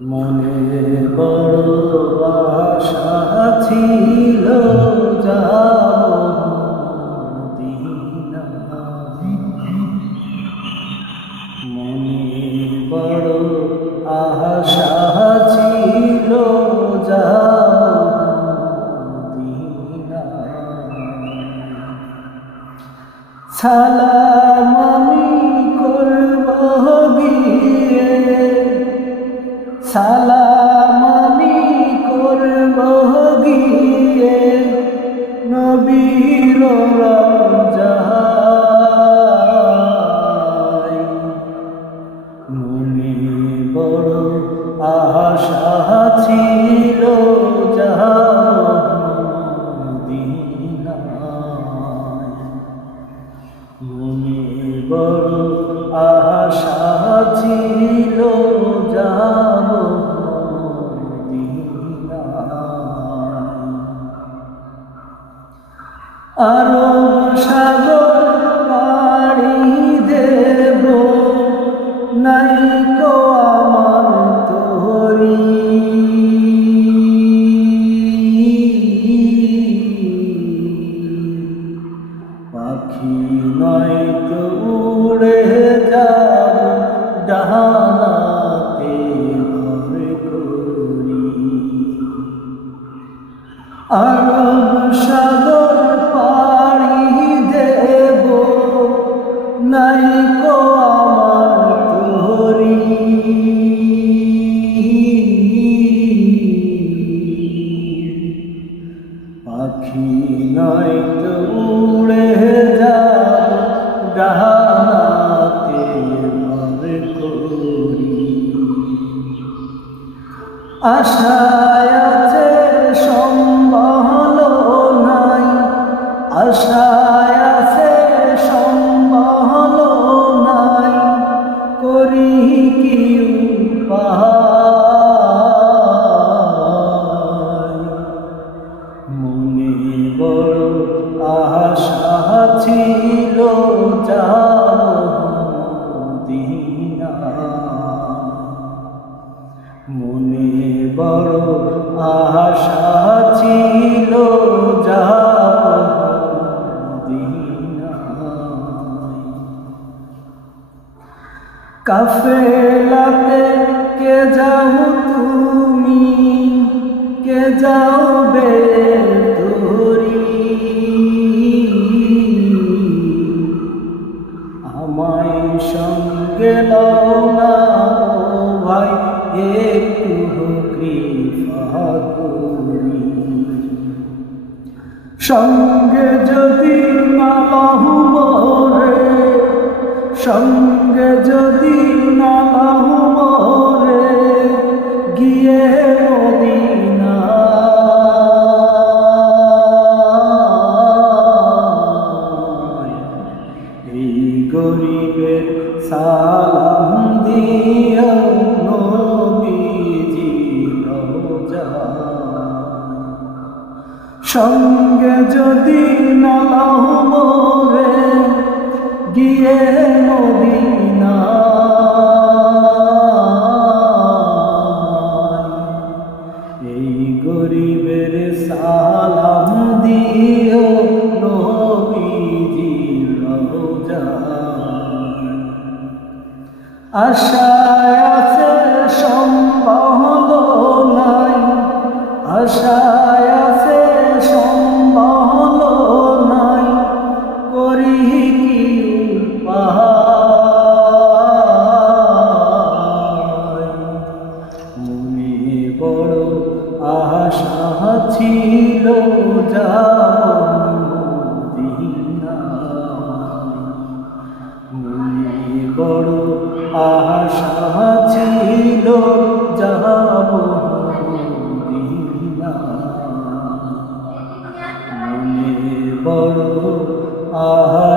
মনে বড় আশা ছিল যাব মদিনা। মনে বড় আশা ছিল যাব মদিনা। সালাম আমি করব গিয়ে, সালাম আমি করব গিয়ে নবীর রওজায়। মনে বড় আশা ছিল যাব মদিনায়। মনে বড় আশা ছিল যাব মদিনায়। আরব সাগর পাড়ি দেব, নাইকো আমার তরি। পাখি নয়তো উড়ে যাব ডানাতে ভর করি। আরব সাগর পাড়ি দেব, নাইকো আমার তরি। পাখি নয়তো উড়ে যাব ডানাতে ভর করি। আশায় আছে সম্বল নাই, আশায় আছে সম্বল নাই, করি কি উপায়। মনে বড় আশা ছিল যাব মদিনায়। মনে বড় আশা ছিল যাব মদিনায়। কাফেলাতে কে যাও তুমি, কে যাবে তোরি। আমায় সঙ্গে লও না ও ভাই, একটু কৃপা করি। সঙ্গে যদি না লও মোরে, সঙ্গে যদি না লও মোরে, গিয়ে মদিনায়। এই গরিবের সালাম দিও নবীজি রওজায়। সঙ্গে যদি না লও মোরে, গিয়ে মদিনায়। এই গরিবের সালাম দিও নবীজি রওজায়। আশায় আছে সম্বল নাই, আশায় আছে সম্বল নাই, করি কি উপায়। মনে বড় আশা ছিল যাব মদিনায়। মনে বড় আশা ছিল যাব মদিনায়। মনে বড় আশা